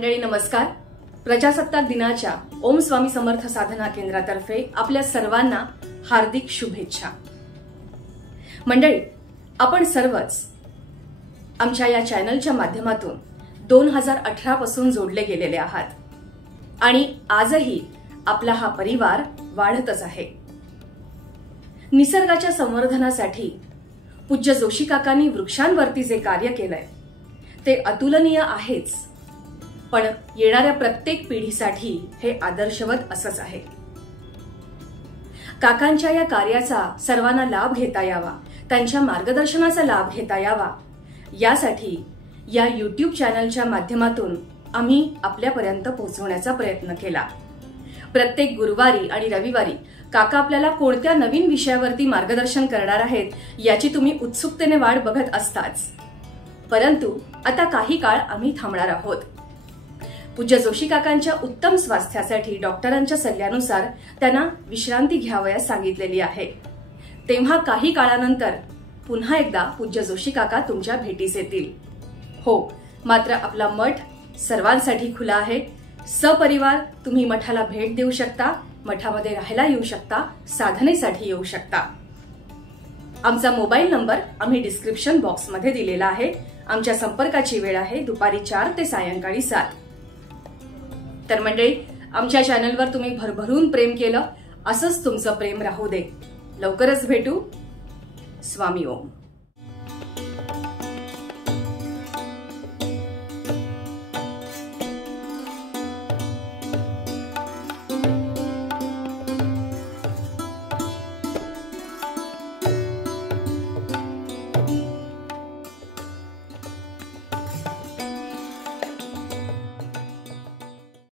मंडळी नमस्कार. प्रजासत्ताक दिनाच्या ओम स्वामी समर्थ साधना केंद्रातर्फे आपल्या सर्वांना हार्दिक शुभेच्छा. मंडळी, आपण सर्वच आमच्या या चॅनलच्या माध्यमातून 2018 पासून जोडले गेलेले आहात आणि आजही आपला हा परिवार वाढतच आहे. निसर्गाच्या संवर्धनासाठी पूज्य जोशी काकांनी वृक्षांवरती जे कार्य केलंय ते अतुलनीय आहेच, पण येणाऱ्या प्रत्येक पिढीसाठी हे आदर्शवत असंच आहे. काकांच्या या कार्याचा सर्वांना लाभ घेता यावा, त्यांच्या मार्गदर्शनाचा लाभ घेता यावा, यासाठी या YouTube चॅनलच्या माध्यमातून आम्ही आपल्यापर्यंत पोहोचवण्याचा प्रयत्न केला. प्रत्येक गुरुवारी आणि रविवारी काका आपल्याला कोणत्या नवीन विषयावरती मार्गदर्शन करणार आहेत याची तुम्ही उत्सुकतेने वाट बघत असताच. परंतु आता काही काळ आम्ही थांबणार आहोत. पूज्य जोशी काकांच्या उत्तम स्वास्थ्यासाठी डॉक्टरांच्या सल्ल्यानुसार त्यांना विश्रांती घ्यावयास सांगितलेली आहे. तेव्हा काही काळानंतर पुन्हा एकदा पूज्य जोशी काका तुमच्या भेटीस येतील. हो, मात्र आपला मठ सर्वांसाठी खुला आहे. सपरिवार तुम्ही मठाला भेट देऊ शकता, मठामध्ये राहायला येऊ शकता, साधनेसाठी येऊ शकता. आमचा मोबाईल नंबर आम्ही डिस्क्रिप्शन बॉक्समध्ये दिलेला आहे. आमच्या संपर्काची वेळ आहे दुपारी 4 ते सायंकाळी 7. तर मंडळी, आमच्या चॅनलवर तुम्ही भरभरून प्रेम केलं, असंच तुमचं प्रेम राहू दे. लवकरच भेटू. स्वामी ओम.